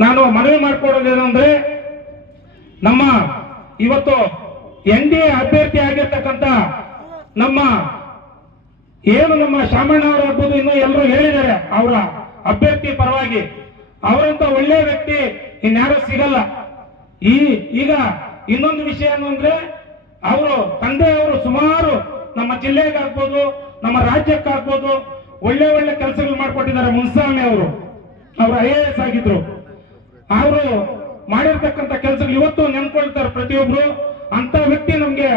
ನಾನು ಮನವಿ ಮಾಡಿಕೊಡೋದೇನೆಂದ್ರೆ ನಮ್ಮ ಇವತ್ತು ಎನ್ ಡಿ ಎ ಅಭ್ಯರ್ಥಿ ಆಗಿರ್ತಕ್ಕಂಥ ನಮ್ಮ, ಏನು ನಮ್ಮ ಶಾಮಣ್ಣ ಅವರು ಇನ್ನು ಎಲ್ಲರೂ ಹೇಳಿದ್ದಾರೆ ಅವರ ಅಭ್ಯರ್ಥಿ ಪರವಾಗಿ. ಅವರಂತ ಒಳ್ಳೆಯ ವ್ಯಕ್ತಿ, ಇನ್ಯಾರು ಸಿಗಲ್ಲ. ಈ, ಈಗ ಇನ್ನೊಂದು ವಿಷಯ ಅಂದ್ರೆ, ಅವರು ತಂದೆಯವರು ಸುಮಾರು ನಮ್ಮ ಜಿಲ್ಲೆಗಾಗ್ಬೋದು, ನಮ್ಮ ರಾಜ್ಯಕ್ಕಾಗ್ಬೋದು, ಒಳ್ಳೆ ಒಳ್ಳೆ ಕೆಲಸಗಳು ಮಾಡಿಕೊಟ್ಟಿದ್ದಾರೆ ಮುನ್ಸ್ವಾಮಿ ಅವರು. ಅವರು ಐ ಎ ಎಸ್ ಆಗಿದ್ರು. ಅವರು ಮಾಡಿರ್ತಕ್ಕಂಥ ಕೆಲಸಗಳು ಇವತ್ತು ನೆನ್ಕೊಳ್ತಾರೆ ಪ್ರತಿಯೊಬ್ರು. ಅಂತ ವ್ಯಕ್ತಿ ನಮ್ಗೆ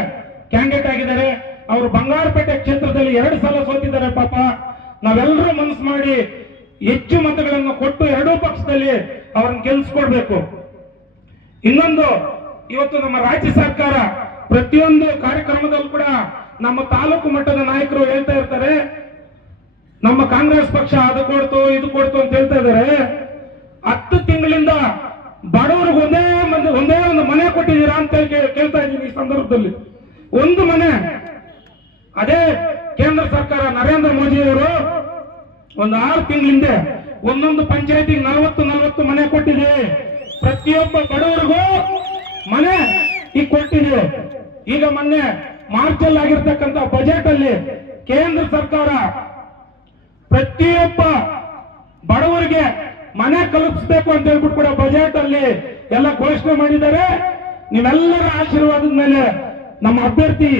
ಕ್ಯಾಂಡಿಡೇಟ್ ಆಗಿದ್ದಾರೆ. ಅವರು ಬಂಗಾರಪೇಟೆ ಕ್ಷೇತ್ರದಲ್ಲಿ ಎರಡು ಸಲ ಸೋತಿದ್ದಾರೆ ಪಾಪ. ನಾವೆಲ್ಲರೂ ಮನಸ್ಸು ಮಾಡಿ ಹೆಚ್ಚು ಮತಗಳನ್ನು ಕೊಟ್ಟು ಎರಡೂ ಪಕ್ಷದಲ್ಲಿ ಅವ್ರನ್ನ ಗೆಲ್ಸ್ಕೊಡ್ಬೇಕು. ಇನ್ನೊಂದು, ಇವತ್ತು ನಮ್ಮ ರಾಜ್ಯ ಸರ್ಕಾರ ಪ್ರತಿಯೊಂದು ಕಾರ್ಯಕ್ರಮದಲ್ಲೂ ಕೂಡ ನಮ್ಮ ತಾಲೂಕು ಮಟ್ಟದ ನಾಯಕರು ಹೇಳ್ತಾ ಇರ್ತಾರೆ. ನಮ್ಮ ಕಾಂಗ್ರೆಸ್ ಪಕ್ಷ ಅದು ಕೊಡ್ತು, ಇದು ಕೊಡ್ತು ಅಂತ ಹೇಳ್ತಾ ಇದಾರೆ ಹತ್ತು ತಿಂಗಳಿಂದ ಬಡವರಿಗೆ ಒಂದೇ ಮಂದಿ, ಒಂದೇ ಒಂದು ಮನೆ ಕೊಟ್ಟಿದ್ದೀರಾ ಅಂತ ಕೇಳ್ತಾ ಇದ್ದೀನಿ ಈ ಸಂದರ್ಭದಲ್ಲಿ. ಒಂದು ಮನೆ. ಅದೇ ಕೇಂದ್ರ ಸರ್ಕಾರ ನರೇಂದ್ರ ಮೋದಿ ಅವರು ಒಂದು ಆರು ತಿಂಗಳಿಂದೆ ಒಂದೊಂದು ಪಂಚಾಯತಿಗೆ ನಲವತ್ತು ನಲವತ್ತು ಮನೆ ಕೊಟ್ಟಿದೆ. ಪ್ರತಿಯೊಬ್ಬ ಬಡವರಿಗೂ ಮನೆ ಈಗ ಕೊಟ್ಟಿದೆ. ಈಗ ಮೊನ್ನೆ ಮಾರ್ಚ್ ಅಲ್ಲಿ ಆಗಿರ್ತಕ್ಕಂಥ ಬಜೆಟ್ ಅಲ್ಲಿ ಕೇಂದ್ರ ಸರ್ಕಾರ ಪ್ರತಿಯೊಬ್ಬ ಬಡವರಿಗೆ ಮನೆ ಕಲ್ಪಿಸಬೇಕು ಅಂತ ಹೇಳ್ಬಿಟ್ಟು ಕೂಡ ಬಜೆಟ್ ಅಲ್ಲಿ ಎಲ್ಲ ಘೋಷಣೆ ಮಾಡಿದ್ದಾರೆ. ನೀವೆಲ್ಲರ ಆಶೀರ್ವಾದದ ಮೇಲೆ ನಮ್ಮ ಅಭ್ಯರ್ಥಿ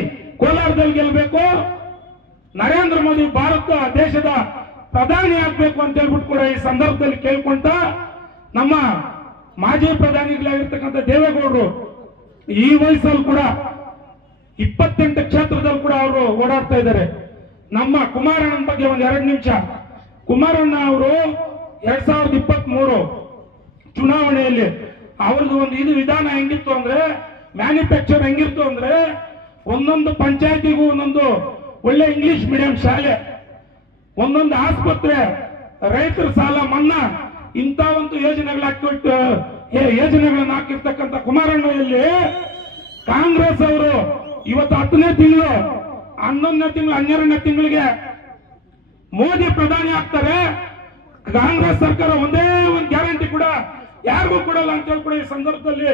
ಕೋಲಾರದಲ್ಲಿ ಗೆಲ್ಲಬೇಕು ನರೇಂದ್ರ ಮೋದಿ ಭಾರತ ದೇಶದ ಪ್ರಧಾನಿ ಆಗ್ಬೇಕು ಅಂತ ಹೇಳ್ಬಿಟ್ಟು ಕೂಡ ಈ ಸಂದರ್ಭದಲ್ಲಿ ಕೇಳ್ಕೊಂತ ನಮ್ಮ ಮಾಜಿ ಪ್ರಧಾನಿಗಳಾಗಿರ್ತಕ್ಕಂಥ ದೇವೇಗೌಡರು ಈ ವಯಸ್ಸಲ್ಲಿ ಕೂಡ ಇಪ್ಪತ್ತೆಂಟು ಕ್ಷೇತ್ರದಲ್ಲಿ ಕೂಡ ಅವರು ಓಡಾಡ್ತಾ ಇದ್ದಾರೆ. ನಮ್ಮ ಕುಮಾರಣ್ಣನ ಬಗ್ಗೆ ಒಂದ್ ಎರಡು ನಿಮಿಷ. ಕುಮಾರಣ್ಣ ಅವರು ಎರಡ್ ಸಾವಿರದ ಇಪ್ಪತ್ತ್ ಮೂರು ಚುನಾವಣೆಯಲ್ಲಿ ಅವ್ರದ್ದು ಒಂದು ಇದು ವಿಧಾನ ಹೆಂಗಿತ್ತು ಅಂದ್ರೆ ಮ್ಯಾನುಫ್ಯಾಕ್ಚರ್ ಹೆಂಗಿತ್ತು ಅಂದ್ರೆ, ಒಂದೊಂದು ಪಂಚಾಯತಿಗೂ ಒಂದೊಂದು ಒಳ್ಳೆ ಇಂಗ್ಲಿಷ್ ಮೀಡಿಯಂ ಶಾಲೆ, ಒಂದೊಂದು ಆಸ್ಪತ್ರೆ, ರೈತರ ಸಾಲ, ಮನ್ನಾ, ಇಂಥ ಒಂದು ಯೋಜನೆಗಳು ಹಾಕಿಬಿಟ್ಟು ಯೋಜನೆಗಳನ್ನ ಹಾಕಿರ್ತಕ್ಕಂಥ ಕುಮಾರಣ್ಣಯಲ್ಲಿ ಕಾಂಗ್ರೆಸ್ ಅವರು ಇವತ್ತು ಹತ್ತನೇ ತಿಂಗಳು ಹನ್ನೊಂದನೇ ತಿಂಗಳು, ಹನ್ನೆರಡನೇ ತಿಂಗಳಿಗೆ ಮೋದಿ ಪ್ರಧಾನಿ ಆಗ್ತಾರೆ. ಕಾಂಗ್ರೆಸ್ ಸರ್ಕಾರ ಒಂದೇ ಒಂದು ಗ್ಯಾರಂಟಿ ಕೂಡ ಯಾರಿಗೂ ಕೊಡಲ್ಲ ಅಂತ ಹೇಳಿ ಕೂಡ ಈ ಸಂದರ್ಭದಲ್ಲಿ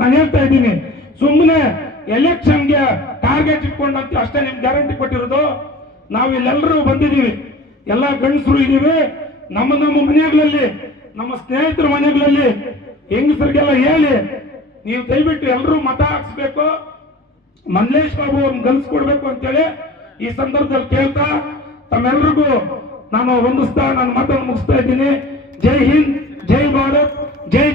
ನಾನು ಹೇಳ್ತಾ ಇದ್ದೀನಿ. ಸುಮ್ಮನೆ ಎಲೆಕ್ಷನ್ಗೆ ಟಾರ್ಗೆಟ್ ಇಟ್ಕೊಂಡಂತ ಅಷ್ಟೇ ನಿಮ್ಗೆ ಗ್ಯಾರಂಟಿ ಕೊಟ್ಟಿರೋದು. ನಾವು ಇಲ್ಲೆಲ್ಲರೂ ಬಂದಿದ್ದೀವಿ. ಎಲ್ಲ ಗಂಡಸರು ಇದ್ದೀವಿ. ನಮ್ಮ ನಮ್ಮ ಮನೆಗಳಲ್ಲಿ, ನಮ್ಮ ಸ್ನೇಹಿತರ ಮನೆಗಳಲ್ಲಿ ಹೆಂಗಸರಿಗೆಲ್ಲ ಹೇಳಿ, ನೀವು ದಯವಿಟ್ಟು ಎಲ್ಲರೂ ಮತ ಹಾಕ್ಸ್ಬೇಕು. ಮಲ್ಲೇಶ್ ಬಾಬು ಅವ್ರನ್ನ ಗಳಿಸ್ಕೊಡ್ಬೇಕು ಅಂತೇಳಿ ಈ ಸಂದರ್ಭದಲ್ಲಿ ಕೇಳ್ತಾ, ತಮ್ಮೆಲ್ರಿಗೂ ನಾನು ವಂದಿಸ್ತಾ ನನ್ನ ಮಾತನ್ನು ಮುಗಿಸ್ತಾ ಇದ್ದೀನಿ. ಜೈ ಹಿಂದ್, ಜೈ ಭಾರತ್, ಜೈ